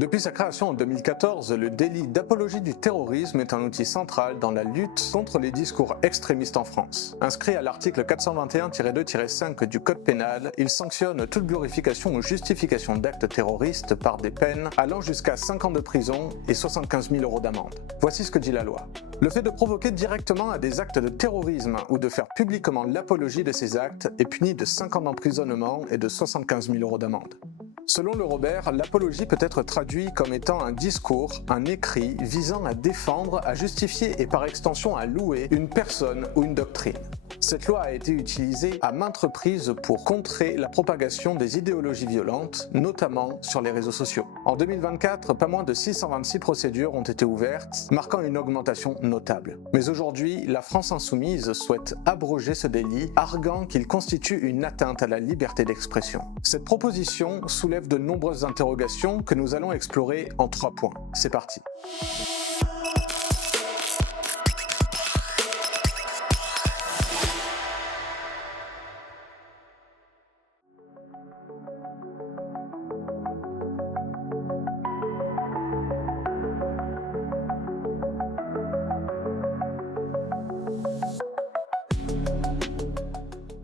Depuis sa création en 2014, le délit d'apologie du terrorisme est un outil central dans la lutte contre les discours extrémistes en France. Inscrit à l'article 421-2-5 du Code pénal, il sanctionne toute glorification ou justification d'actes terroristes par des peines allant jusqu'à 5 ans de prison et 75 000 € d'amende. Voici ce que dit la loi. Le fait de provoquer directement à des actes de terrorisme ou de faire publiquement l'apologie de ces actes est puni de 5 ans d'emprisonnement et de 75 000 € d'amende. Selon le Robert, l'apologie peut être traduite comme étant un discours, un écrit visant à défendre, à justifier et par extension à louer une personne ou une doctrine. Cette loi a été utilisée à maintes reprises pour contrer la propagation des idéologies violentes, notamment sur les réseaux sociaux. En 2024, pas moins de 626 procédures ont été ouvertes, marquant une augmentation notable. Mais aujourd'hui, la France insoumise souhaite abroger ce délit, arguant qu'il constitue une atteinte à la liberté d'expression. Cette proposition soulève de nombreuses interrogations que nous allons explorer en 3 points. C'est parti.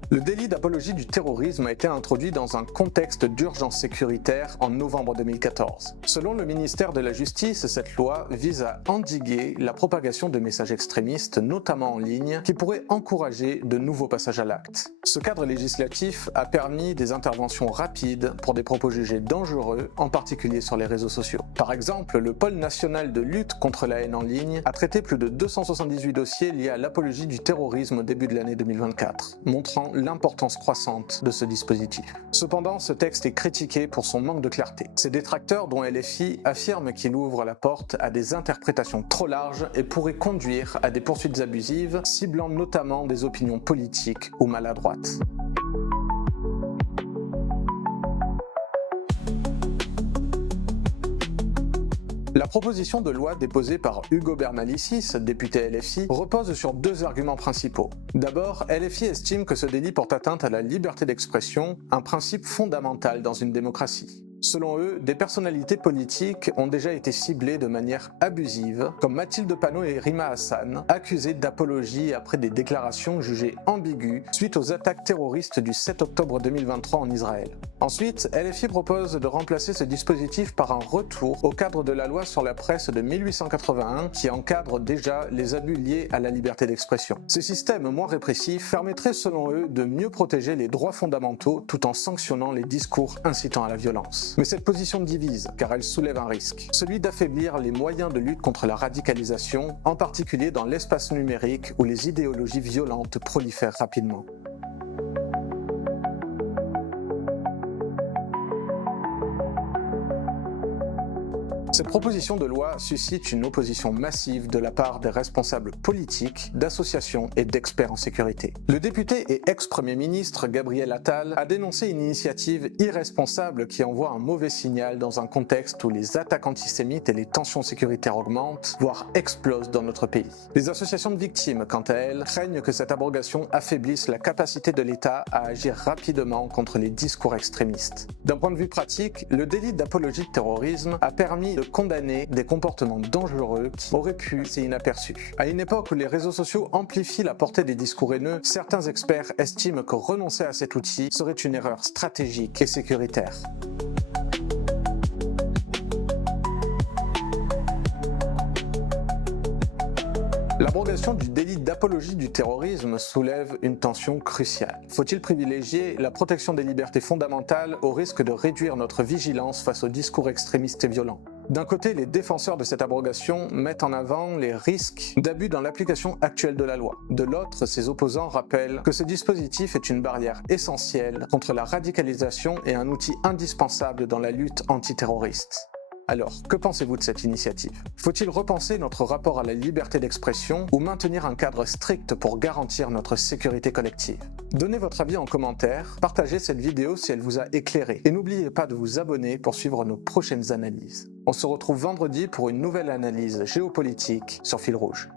Le délit d'apologie du terrorisme a été introduit dans un contexte d'urgence sécuritaire en novembre 2014. Selon le ministère de la Justice, cette loi vise à endiguer la propagation de messages extrémistes, notamment en ligne, qui pourraient encourager de nouveaux passages à l'acte. Ce cadre législatif a permis des interventions rapides pour des propos jugés dangereux, en particulier sur les réseaux sociaux. Par exemple, le pôle national de lutte contre la haine en ligne a traité plus de 278 dossiers liés à l'apologie du terrorisme au début de l'année 2024, montrant l'importance croissante de ce dispositif. Cependant, ce texte est critiqué pour son manque de clarté. Ses détracteurs, dont LFI, affirment qu'il ouvre la porte à des interprétations trop larges et pourrait conduire à des poursuites abusives, ciblant notamment des opinions politiques ou maladroites. La proposition de loi déposée par Ugo Bernalicis, député LFI, repose sur 2 arguments principaux. D'abord, LFI estime que ce délit porte atteinte à la liberté d'expression, un principe fondamental dans une démocratie. Selon eux, des personnalités politiques ont déjà été ciblées de manière abusive, comme Mathilde Panot et Rima Hassan, accusées d'apologie après des déclarations jugées ambiguës suite aux attaques terroristes du 7 octobre 2023 en Israël. Ensuite, LFI propose de remplacer ce dispositif par un retour au cadre de la loi sur la presse de 1881 qui encadre déjà les abus liés à la liberté d'expression. Ce système moins répressif permettrait selon eux de mieux protéger les droits fondamentaux tout en sanctionnant les discours incitant à la violence. Mais cette position divise, car elle soulève un risque, celui d'affaiblir les moyens de lutte contre la radicalisation, en particulier dans l'espace numérique où les idéologies violentes prolifèrent rapidement. Cette proposition de loi suscite une opposition massive de la part des responsables politiques, d'associations et d'experts en sécurité. Le député et ex-premier ministre Gabriel Attal a dénoncé une initiative irresponsable qui envoie un mauvais signal dans un contexte où les attaques antisémites et les tensions sécuritaires augmentent, voire explosent dans notre pays. Les associations de victimes, quant à elles, craignent que cette abrogation affaiblisse la capacité de l'État à agir rapidement contre les discours extrémistes. D'un point de vue pratique, le délit d'apologie de terrorisme a permis de condamner des comportements dangereux qui auraient pu passer inaperçus. À une époque où les réseaux sociaux amplifient la portée des discours haineux, certains experts estiment que renoncer à cet outil serait une erreur stratégique et sécuritaire. L'abrogation du délit d'apologie du terrorisme soulève une tension cruciale. Faut-il privilégier la protection des libertés fondamentales au risque de réduire notre vigilance face aux discours extrémistes et violents ? D'un côté, les défenseurs de cette abrogation mettent en avant les risques d'abus dans l'application actuelle de la loi. De l'autre, ses opposants rappellent que ce dispositif est une barrière essentielle contre la radicalisation et un outil indispensable dans la lutte antiterroriste. Alors, que pensez-vous de cette initiative? Faut-il repenser notre rapport à la liberté d'expression ou maintenir un cadre strict pour garantir notre sécurité collective? Donnez votre avis en commentaire, partagez cette vidéo si elle vous a éclairé et n'oubliez pas de vous abonner pour suivre nos prochaines analyses. On se retrouve vendredi pour une nouvelle analyse géopolitique sur Fil Rouge.